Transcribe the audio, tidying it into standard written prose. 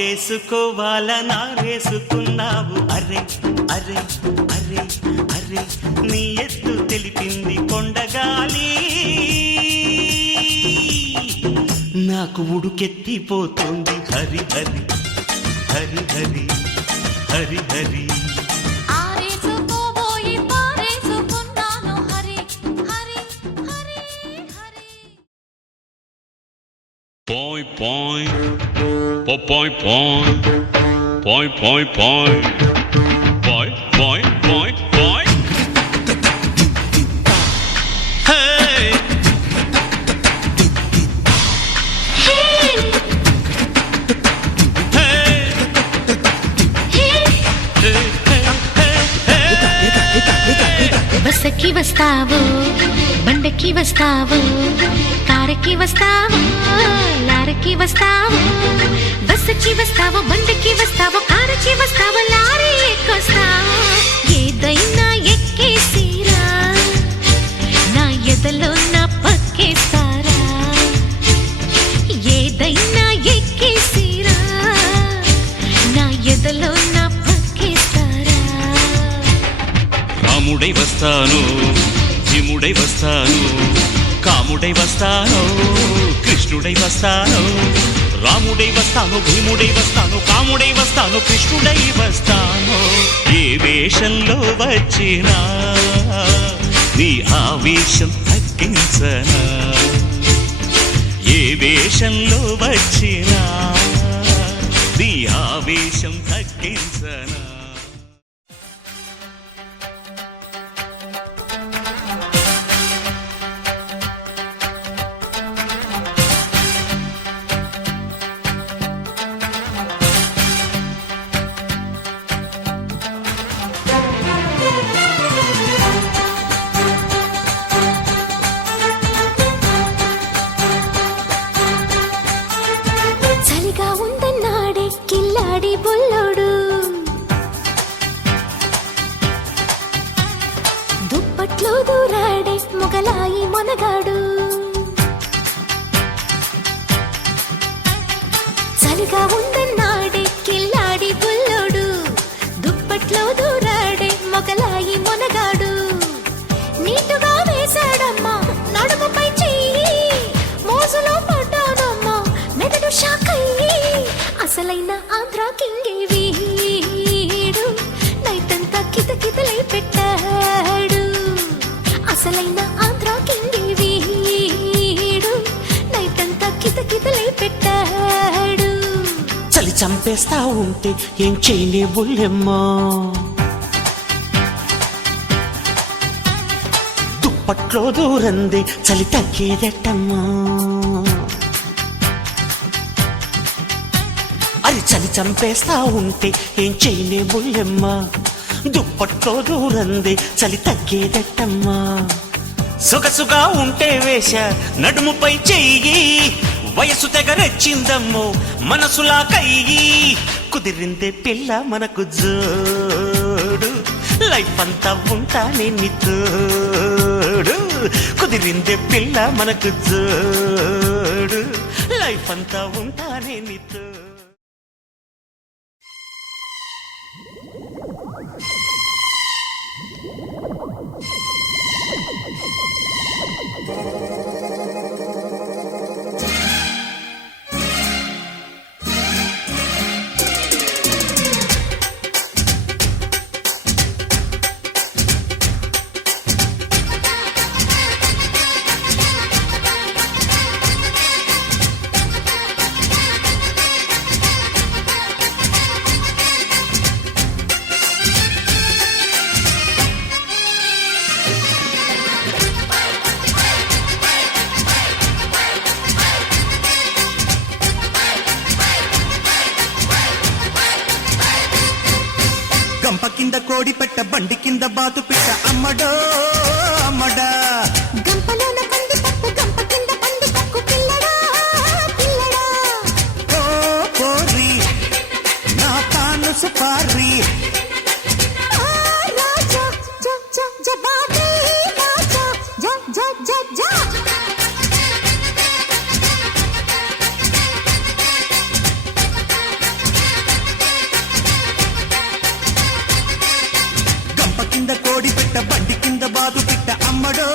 ఆరేసుకోవాలనారేసుకున్నావు. అరే అరే అరే అరే నీ ఎత్తు తెలిపింది కొండగాలి. నాకు ఉడుకెత్తిపోతుంది. Hari Hari Hari Hari Hari Hari Point, point, point, point, point, point, point, point, point, point, point. Hey, hey, బస్సుకి వస్తావు, బండకి వస్తావు, కారుకి వస్తావు, లారీకి వస్తావు. బస్సుకి వస్తావు, బండకి వస్తావు, కారుకి వస్తావు, లారీ ఎక్కొస్తావు. ఏదైనా ఎక్కేసిరా నా ఎదలో నా పక్కేస్తారా. ఏదైనా ఎక్కేసిరా నా ఎదలో నా పక్కేస్తారా. రాముడై వస్తాను, భీముడై వస్తాను, కాముడై వస్తాను, కృష్ణుడై వస్తాను. రాముడై వస్తాను, భీముడై వస్తాను, కాముడై వస్తాను, కృష్ణుడై వస్తాను. ఏ వేషంలో వచ్చినా నీ ఆవేశం తగ్గించనా. ఏ వేషంలో వచ్చినా నీ ఆవేశం తగ్గించనా. దుప్పట్లో దూరాడే మొగలాయి మొనగాడు. చలిగా ఉందన్నాడే కిల్లాడి బుల్లోడు. దుప్పట్లో దూరాడే మొగలాయి మొనగాడు. నీటుగా వేశాడమ్మా నడుముపై చెయ్యి. మోజులో పడ్డానమ్మా మెదడు షాకయ్యి. అసలైన ఆంధ్రా కింగే వీడు నైటంతా కితకితలై పెట్టాడు. అసలైన ఆంధ్రా కింగే వీడు నైటంతా కితకితలై పెట్టాడు. చలి చంపేస్తా ఉంటే ఏం చేయలే బుల్లెమ్మా. దుప్పట్లో దూరంది చలి తగ్గేదట్టమ్మా. అది చలి చంపేస్తా ఉంటే ఏం చేయలే బుల్లెమ్మా. దుప్పట్లో దూరంది చలి తగ్గేదట్టమ్మా. సొగసుగా ఉంటే వేశ నడుముపై చెయ్యి. వయసు తెగరెచ్చిందమ్మో మనసులా కయ్యి. కుదిరిందే పిల్ల మనకు జోడు. లైఫ్ అంతా ఉంటానే నీ తోడు. కుదిరిందే పిల్ల మనకు జోడు. లైఫ్ అంతా ఉంటానే నీ తోడు. గంప కింద కోడి పెట్ట బండి కింద బాతు పిట్ట అమ్మడో అమ్మడా. గంపలోన పంది పప్పు గంప కింద పంది పక్కు పిల్లడా పిల్లడా. ఓ పోరి నా తాను సుపారి. రాజా జ జ జబాబీ రాజా జ జ జ జ. బాతు పిట్ట అమ్మడో